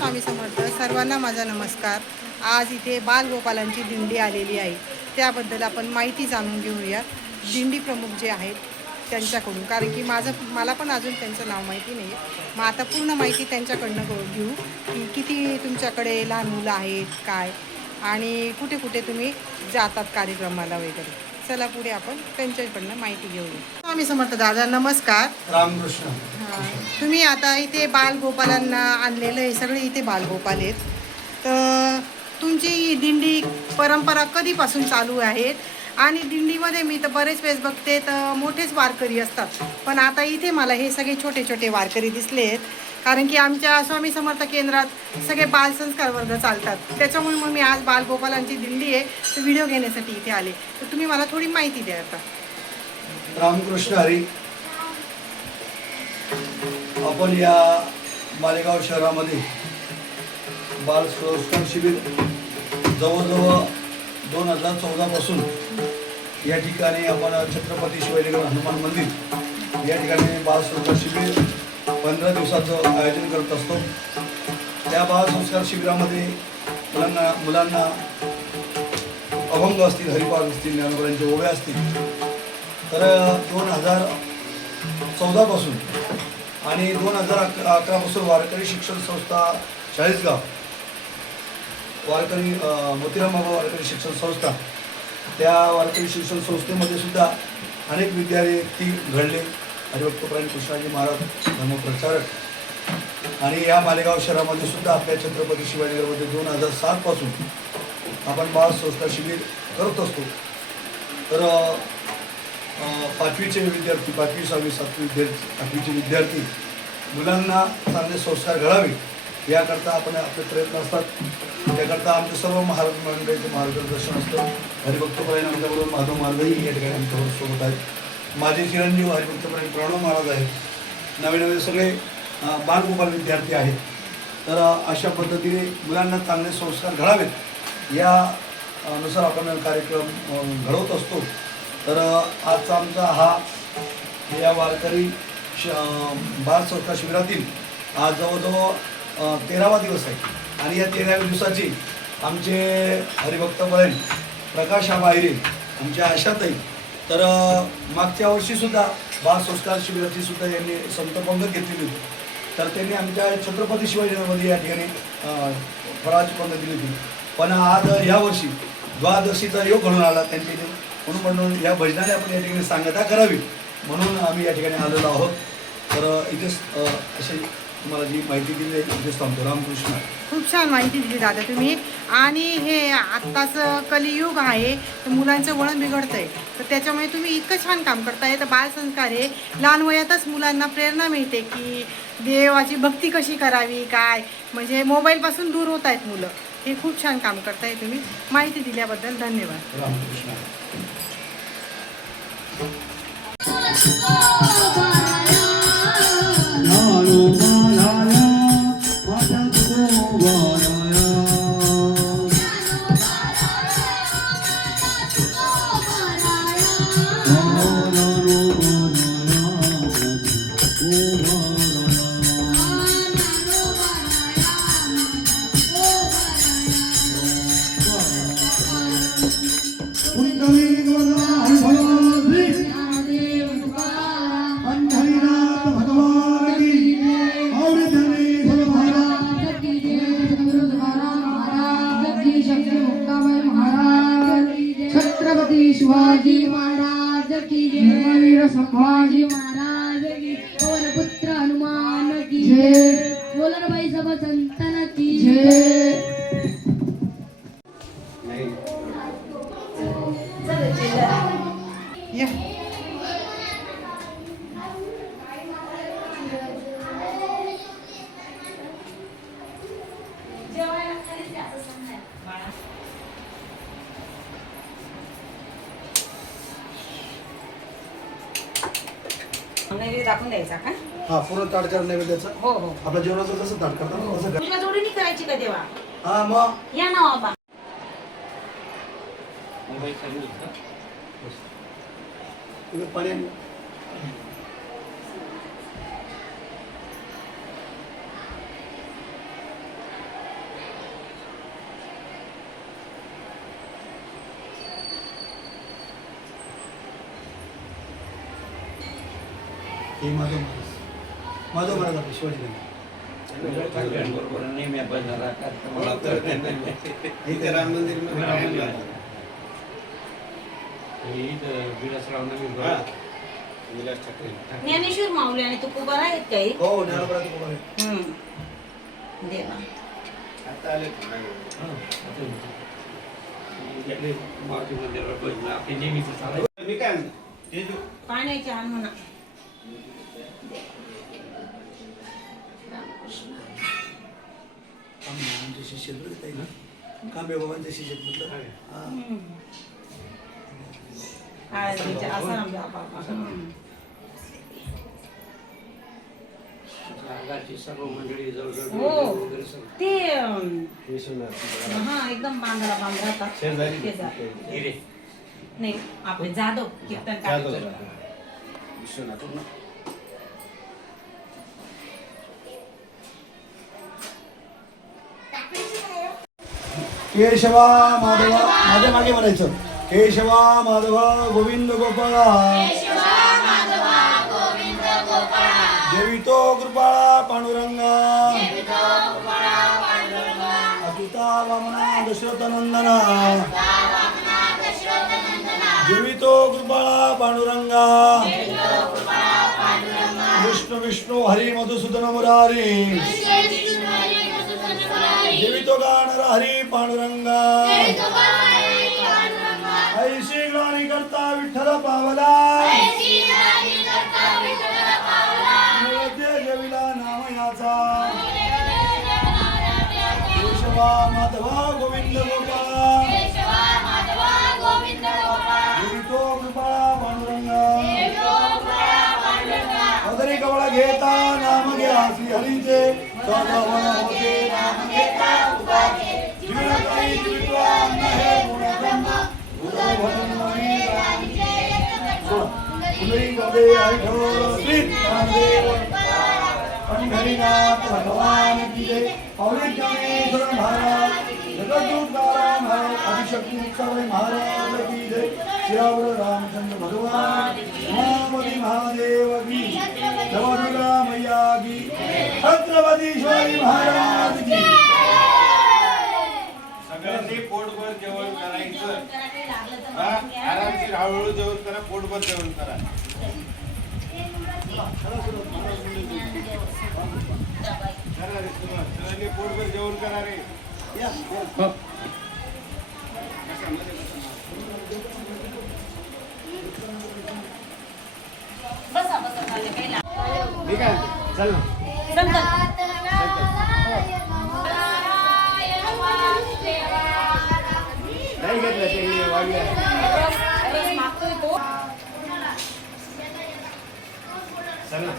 स्वामी समर्थ. सर्वांना माझा नमस्कार. आज इथे बालगोपालांची दिंडी आलेली आहे, त्याबद्दल आपण माहिती जाणून घेऊया दिंडी प्रमुख जे आहेत त्यांच्याकडून, कारण की मला पण अजून त्यांचं नाव माहिती नाही आहे. मग आता पूर्ण माहिती त्यांच्याकडनं घेऊ की किती तुमच्याकडे लहान मुलं आहेत काय, आणि कुठे कुठे तुम्ही जातात कार्यक्रमाला वगैरे. चला पुढे आपण त्यांच्याकडनं माहिती घेऊया. स्वामी समर्थ दादा, नमस्कार. रामकृष्ण. हां, तुम्ही आता इथे बालगोपालांना आणलेलं आहे, सगळे इथे बालगोपाल आहेत. तर तुमची ही दिंडी परंपरा कधीपासून चालू आहेत? आणि दिंडीमध्ये मी तर बरेच वेळेस बघते तर मोठेच वारकरी असतात, पण आता इथे मला हे सगळे छोटे छोटे वारकरी दिसले आहेत, कारण की आमच्या स्वामी समर्थ केंद्रात सगळे बालसंस्कार वर्ग चालतात. त्याच्यामुळे मग मी आज बालगोपालांची दिंडी आहे तर व्हिडिओ घेण्यासाठी इथे आले. तर तुम्ही मला थोडी माहिती द्या आता. रामकृष्ण हरी. आपण या मालेगाव शहरामध्ये बाल संस्कार शिबिर जवळजवळ 2014 पासून या ठिकाणी आपण छत्रपती शिवाजीनगर हनुमान मंदिर या ठिकाणी बाल संस्कार शिबिर 15 दिवसाचं आयोजन करत असतो. त्या बाल संस्कार शिबिरामध्ये मुलांना अभंग असतील, हरिपाठ असतील, ज्ञानोबांचे ओव्या असतील. तर 2014 पासून आणि 2011 पासून वारकरी शिक्षण संस्था चाळीसगाव, वारकरी मोतीराम बाबा वारकरी शिक्षण संस्था, त्या वारकरी शिक्षण संस्थेमध्ये सुद्धा अनेक विद्यार्थी घडले. हरिभक्तपरायण कृष्णाजी महाराज धर्मप्रचारक. आणि या मालेगाव शहरामध्ये सुद्धा आपल्या छत्रपती शिवाजीनगरमध्ये 2007 पासून आपण बाल संस्कार शिबिर करत असतो. तर 5वीचे विद्यार्थी, 5वी 6वी 7वी विद्यार्थी, 8वीचे विद्यार्थी मुलांना चांगले संस्कार घडावे याकरता आपण आपले प्रयत्न असतात. त्याकरता आमचं सर्व महाराज मंडळीचं मार्गदर्शन असतं. हरिभक्तपरायण आमच्याबरोबर माधव महाराजही या ठिकाणी आमच्याबरोबर सोबत आहेत. माझे चिरंजीव हरिभक्तपरायण प्रणव महाराज आहेत. नवे नवे सगळे बालगोपाल विद्यार्थी आहेत. तर अशा पद्धतीने मुलांना चांगले संस्कार घडावेत या नुसार आपण कार्यक्रम घडवत असतो. तर आजचा आमचा हा या वारकरी बाल संस्कार शिबिरातील आज जवळजवळ 13वा दिवस आहे. आणि या 13व्या दिवसाची आमचे हरिभक्तपरायण प्रकाश बाहेरे, आमच्या आशाताई, तर मागच्या वर्षीसुद्धा बाल संस्कार शिबिराची सुद्धा यांनी संत पंगत घेतलेली होती. तर त्यांनी आमच्या छत्रपती शिवाजीनगरमध्ये या ठिकाणी फळाची पंगत दिली होती. पण आज यावर्षी द्वादशीचा योग घडून आला त्यांचे, म्हणून या भजनाने आपण या ठिकाणी सांगता करावी म्हणून आम्ही या ठिकाणी आलेलो आहोत. तर इथेच अशी तुम्हाला जी माहिती दिली आहे इथेच थांबतो. रामकृष्ण. खूप छान माहिती दिली दादा तुम्ही. आणि हे आत्ताचं कलियुग आहे तर मुलांचं वळण बिघडतं आहे, तर त्याच्यामुळे तुम्ही इतकं छान काम करताय. तर बालसंस्कार हे लहान वयातच मुलांना प्रेरणा मिळते की देवाची भक्ती कशी करावी काय, म्हणजे मोबाईलपासून दूर होत आहेत मुलं. हे खूप छान काम करताय तुम्ही. माहिती दिल्याबद्दल धन्यवाद. रामकृष्ण. शिवाजी महाराज की जय, वीर संभाजी महाराज की, पवन पुत्र हनुमान की जय, बोलन भाई सब संतन की जय. नैवेद्य दाखवून द्यायचा का? हा, पूर्ण ताट करा नैवेद्याचं. हो हो. आपल्या जेवणाचं कसं ताट करतात ना तसं. तुझ्या जोडीने करायची का देवा? हा मग या ना बाबा. पाणी हे माझं महाराज आपले शिवाजी गणेश. इथे राम मंदिर मध्ये कायम जातात. हा. विलास ठाकरे. ज्ञानेश्वर माऊली आणि तुकोबार आहेत काही हो ज्ञानोबा तुकोबा आहे. देवा आता आले मी काय म्हणतो? ते जो पाण्याचे आण म्हणा आमचे शिष्य आहे ना कांबे बाबांचे शिष्य म्हटलं आळंदीच्या आसाराम बाबा सर्व मंडळी जवळजवळ हो ते विश्वनाथ हा एकदम बांधरा शेजारी. नाही आपले जाधव कीर्तन विश्वनाथ केशवा माधवा माझ्या मागे म्हणायचं केशवा माधवा गोविंद गोपाळा जेवितो कृपाळा पांडुरंगा अच्युता वामना दशरथ नंदना जेवितो कृपाळा पांडुरंगा विष्णू विष्णू हरी मधुसूदन मुरारी जेवितो गाणर हरी पांडुरंगा ऐशी ग्लानी करता विठ्ठल पावला नैवेद्य जेविला नाम याचा केशवा माधवा गोविंद गोपाळा जेवितो कृपाळा पांडुरंगा पदरी कवळ घेता नाम घ्या श्री हरीचे सदावन होते नाम घेता उपाके जीवन काही जीवित्वान नहे गुण ब्रह्म उदय भजनमणी पुंडरी गदे ऐठोर श्री ज्ञानदेव पंढरीनाथ भगवान की जय पौरी ज्ञानेश्वर महाराज जगद्गुरु महाराज आदिशक्ती मुक्ताबाई महाराज की जय श्रीराम रामचंद्र भगवान उमापति महादेव की जगदुर्गा मैया की छत्रपती शिवाजी महाराज की सगळ्यांनी पोटभर जेवण करायचं. हा, आरामशीर हळूहळू जेवण करा, पोटभर जेवण करा. करा रे तुम्हाला. सगळ्यांनी पोटभर जेवण करा रे. बसा बसा खाली काही लागलं. ठीक आहे, चल ना. चल, चल. नाही घेतलं ते वाढल्या. रस मागतोय तो चल ना.